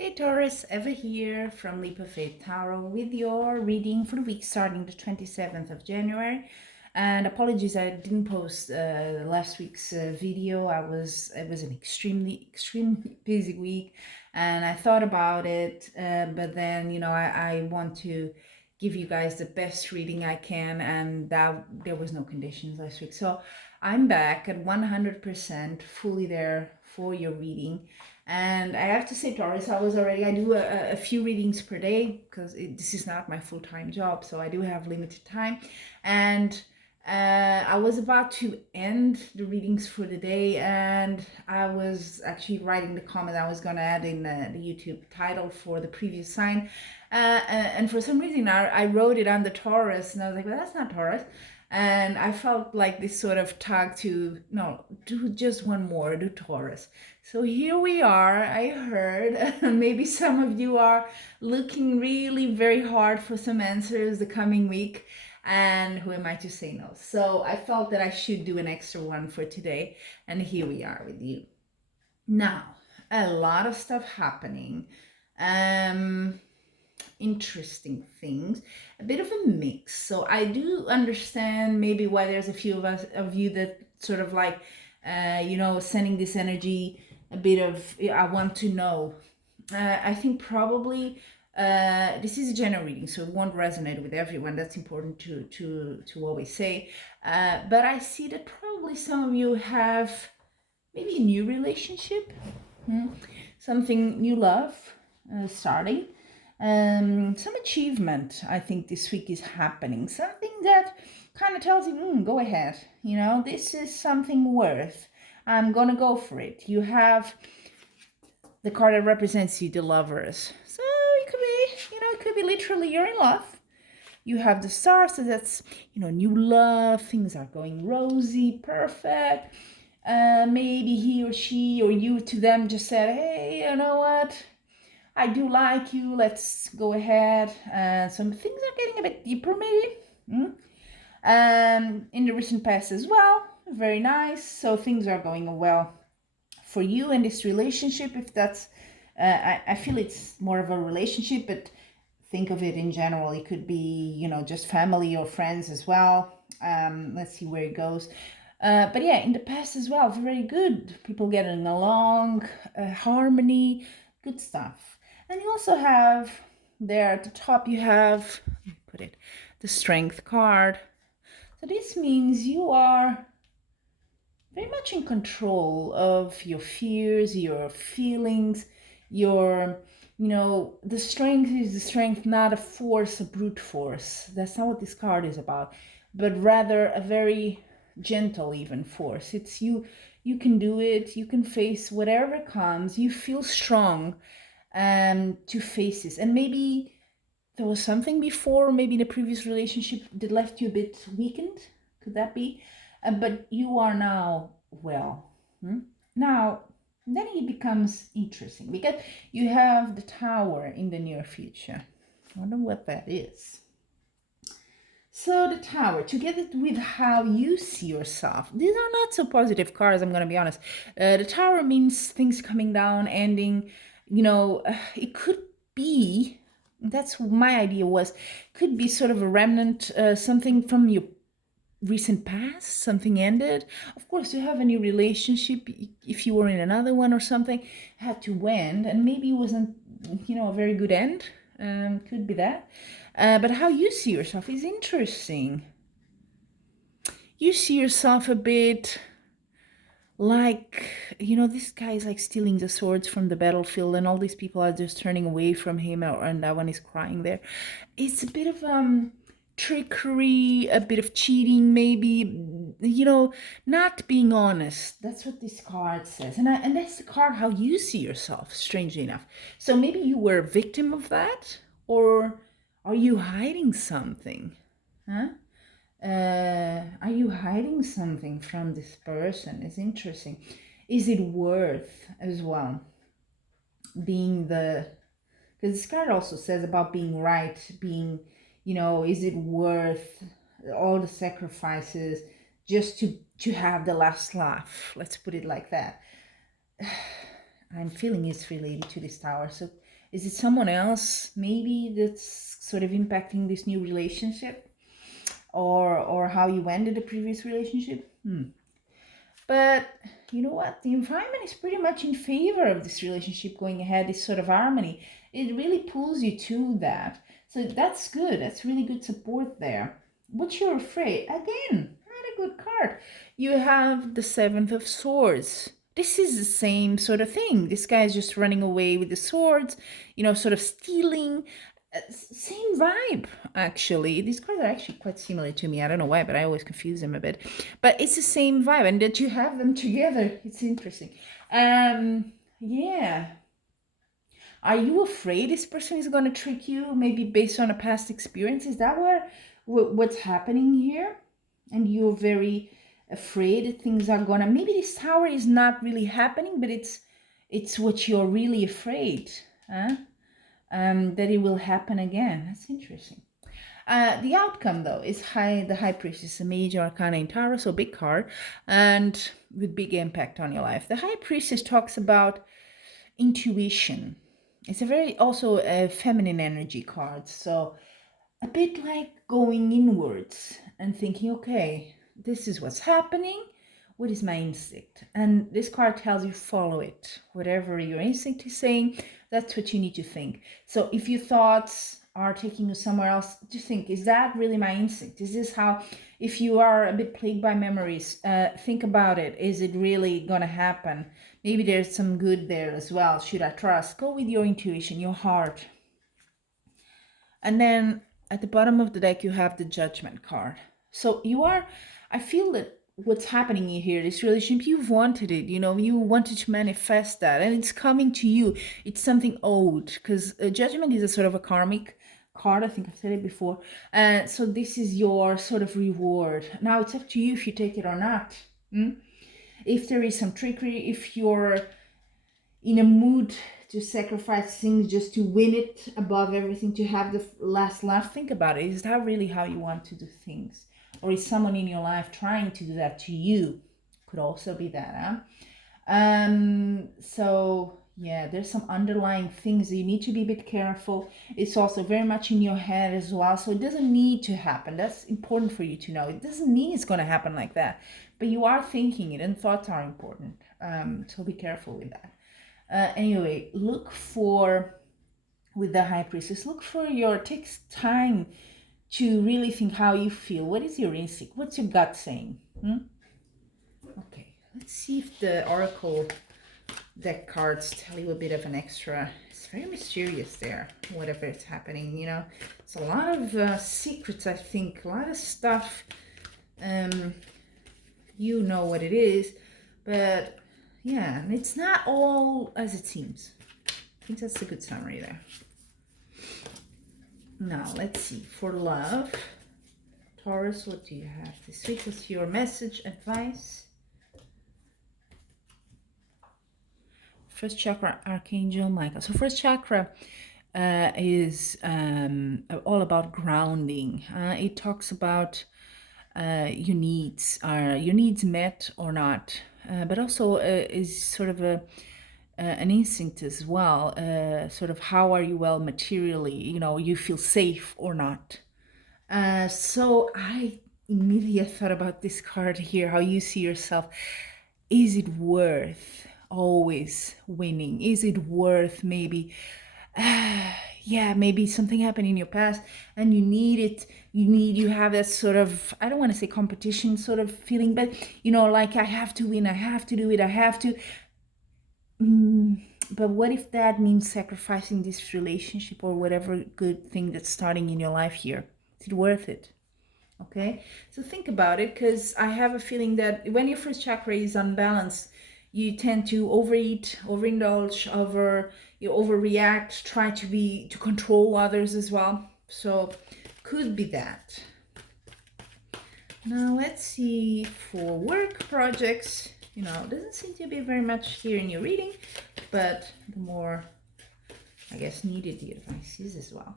Hey Taurus, Eva here from Leap of Faith Tarot with your reading for the week starting the 27th of January. And apologies, I didn't post last week's video. It was an extremely busy week, and I thought about it, but then I want to give you guys the best reading I can, and that there was no conditions last week, so I'm back at 100% fully there for your reading. And I have to say, Taurus, I do a few readings per day because this is not my full-time job, so I do have limited time. And I was about to end the readings for the day, and I was actually writing the comment I was going to add in the YouTube title for the previous sign. And for some reason, I wrote it under Taurus, and I was like, well, that's not Taurus. And I felt like this sort of tug to, no, do just one more, do Taurus. So here we are. I heard maybe some of you are looking really very hard for some answers the coming week. And who am I to say no? So I felt that I should do an extra one for today. And here we are with you. Now, a lot of stuff happening. Interesting things, a bit of a mix. So I do understand maybe why there's a few of you that sort of like sending this energy a bit of I want to know. I think probably this is a general reading, so it won't resonate with everyone. That's important to always say. But I see that probably some of you have maybe a new relationship, something new love starting. Some achievement, I think, this week is happening. Something that kind of tells you, go ahead. This is something worth. I'm gonna go for it. You have the card that represents you, the Lovers. So it could be literally you're in love. You have the Star, so that's, new love. Things are going rosy, perfect. Maybe he or she or you to them just said, hey, you know what? I do like you, let's go ahead. Some things are getting a bit deeper maybe. In the recent past as well, very nice. So things are going well for you in this relationship. If that's, I feel it's more of a relationship, but think of it in general. It could be, just family or friends as well. Let's see where it goes. But yeah, in the past as well, very good. People getting along, harmony, good stuff. And you also have there at the top, you have, put it, the Strength card. So this means you are very much in control of your fears, your feelings, the strength is the strength, not a force, a brute force. That's not what this card is about, but rather a very gentle, even force. It's you can do it, you can face whatever comes, you feel strong to face this. And maybe there was something before, maybe in a previous relationship that left you a bit weakened. Could that be? But you are now well. Now, then it becomes interesting because you have the Tower in the near future. I wonder what that is. So the Tower, together with how you see yourself, these are not so positive cards, I'm going to be honest. The Tower means things coming down, ending. It could be, that's my idea was, could be sort of a remnant, something from your recent past, something ended. Of course, you have a new relationship. If you were in another one or something, had to end, and maybe it wasn't, a very good end. Could be that. But how you see yourself is interesting. You see yourself a bit like, this guy is like stealing the swords from the battlefield, and all these people are just turning away from him, and that one is crying there. It's a bit of trickery, a bit of cheating, maybe, not being honest. That's what this card says. And that's the card how you see yourself, strangely enough. So maybe you were a victim of that, or are you hiding something? Huh? Are you hiding something from this person? It's interesting. Is it worth as well being because this card also says about being right, being, is it worth all the sacrifices just to have the last laugh? Let's put it like that. I'm feeling is related to this tower. So is it someone else maybe that's sort of impacting this new relationship, or how you ended the previous relationship? But you know what? The environment is pretty much in favor of this relationship going ahead, this sort of harmony. It really pulls you to that. So that's good. That's really good support there. What you're afraid, again, not a good card. You have the Seventh of Swords. This is the same sort of thing. This guy is just running away with the swords, sort of stealing. Same vibe, actually. These cards are actually quite similar to me. I don't know why, but I always confuse them a bit. But it's the same vibe, and that you have them together, it's interesting. Yeah. Are you afraid this person is going to trick you, maybe based on a past experience? Is that what's happening here? And you're very afraid that things are gonna. Maybe this tower is not really happening, but it's what you're really afraid, huh? That it will happen again. That's interesting. The outcome, though, is the High Priestess, a major arcana in Taurus, so big card, and with big impact on your life. The High Priestess talks about intuition. It's a very also a feminine energy card, so a bit like going inwards and thinking, okay, this is what's happening. What is my instinct? And this card tells you follow it. Whatever your instinct is saying, that's what you need to think. So if your thoughts are taking you somewhere else, just think, is that really my instinct? Is this how, if you are a bit plagued by memories, think about it. Is it really going to happen? Maybe there's some good there as well. Should I trust? Go with your intuition, your heart. And then at the bottom of the deck, you have the Judgment card. So I feel that what's happening here, this relationship, you've wanted it, you wanted to manifest that, and it's coming to you. It's something owed, because Judgment is a sort of a karmic card. I think I've said it before. So this is your sort of reward. Now it's up to you if you take it or not. If there is some trickery, if you're in a mood to sacrifice things just to win it above everything, to have the last laugh, think about it. Is that really how you want to do things? Or is someone in your life trying to do that to you? Could also be that, huh? So yeah, there's some underlying things that you need to be a bit careful. It's also very much in your head as well, so it doesn't need to happen. That's important for you to know. It doesn't mean it's going to happen like that, but you are thinking it, and thoughts are important. So be careful with that. Anyway, look for, with the High Priestess, takes time to really think how you feel. What is your instinct? What's your gut saying? Okay, let's see if the Oracle deck cards tell you a bit of an extra. It's very mysterious there, whatever is happening, It's a lot of secrets, I think, a lot of stuff. You know what it is, but yeah, and it's not all as it seems. I think that's a good summary there. Now, let's see. For love, Taurus, what do you have this week? What's your message, advice? First chakra, Archangel Michael. So first chakra is all about grounding. It talks about your needs. Are your needs met or not? But also is sort of an instinct as well. Sort of how are you well materially? You feel safe or not. So I immediately thought about this card here, how you see yourself. Is it worth always winning? Is it worth maybe, maybe something happened in your past and you have that sort of, I don't want to say competition sort of feeling, but like I have to win, I have to do it, I have to. But what if that means sacrificing this relationship or whatever good thing that's starting in your life here? Is it worth it? Okay, so think about it, because I have a feeling that when your first chakra is unbalanced, you tend to overeat, overindulge, overreact, try to control others as well. So could be that. Now let's see for work projects. Doesn't seem to be very much here in your reading, but the more, I guess, needed the advice is as well.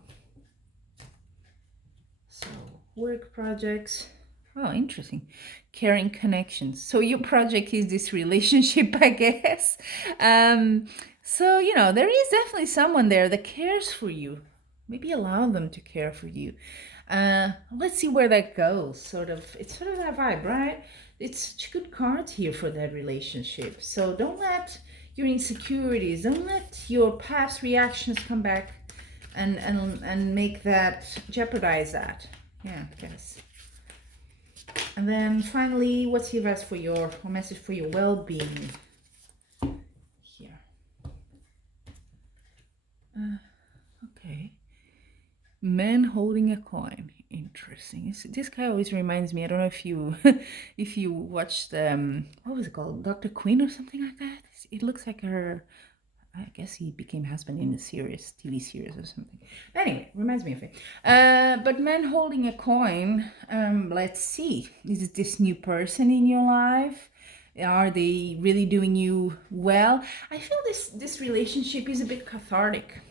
So work projects. Oh, interesting. Caring connections. So your project is this relationship, I guess. Um, so, there is definitely someone there that cares for you. Maybe allow them to care for you. Let's see where that goes. It's sort of that vibe, right? It's such good cards here for that relationship. So don't let your insecurities, don't let your past reactions come back and make that jeopardize that. Yeah, I guess. And then finally, what's your advice for your or message for your well-being here? Okay. Man holding a coin. Interesting. This guy always reminds me. I don't know if you if you watched what was it called, Dr. Queen or something like that. It looks like her. I guess he became husband in a series, TV series or something. Anyway, reminds me of it. But man holding a coin, let's see. Is it this new person in your life? Are they really doing you well? I feel this relationship is a bit cathartic.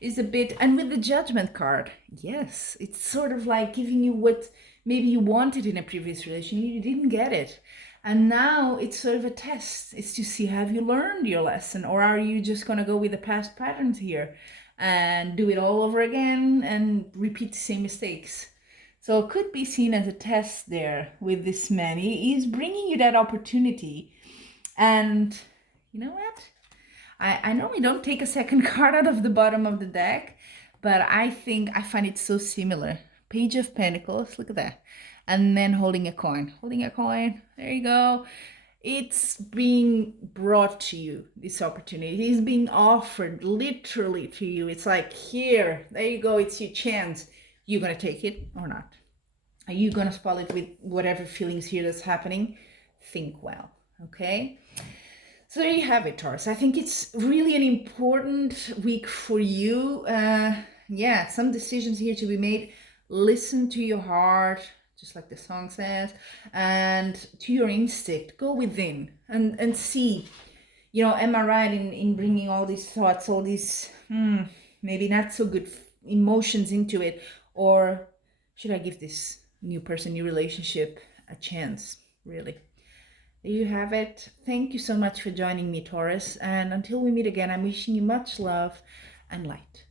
Is a bit, and with the judgment card, yes, it's sort of like giving you what maybe you wanted in a previous relation, you didn't get it. And now it's sort of a test. It's to see, have you learned your lesson, or are you just going to go with the past patterns here and do it all over again and repeat the same mistakes? So it could be seen as a test there with this man. He is bringing you that opportunity. And you know what? I normally don't take a second card out of the bottom of the deck, but I think I find it so similar. Page of Pentacles, look at that. And then holding a coin. Holding a coin, there you go. It's being brought to you, this opportunity. It's being offered literally to you. It's like, here, there you go, it's your chance. You gonna take it or not? Are you gonna spoil it with whatever feelings here that's happening? Think well, okay? So there you have it, Taurus. I think it's really an important week for you. Yeah, some decisions here to be made. Listen to your heart, just like the song says, and to your instinct. Go within and see, am I right in bringing all these thoughts, all these maybe not so good emotions into it? Or should I give this new person, new relationship a chance, really? There you have it. Thank you so much for joining me, Taurus. And until we meet again, I'm wishing you much love and light.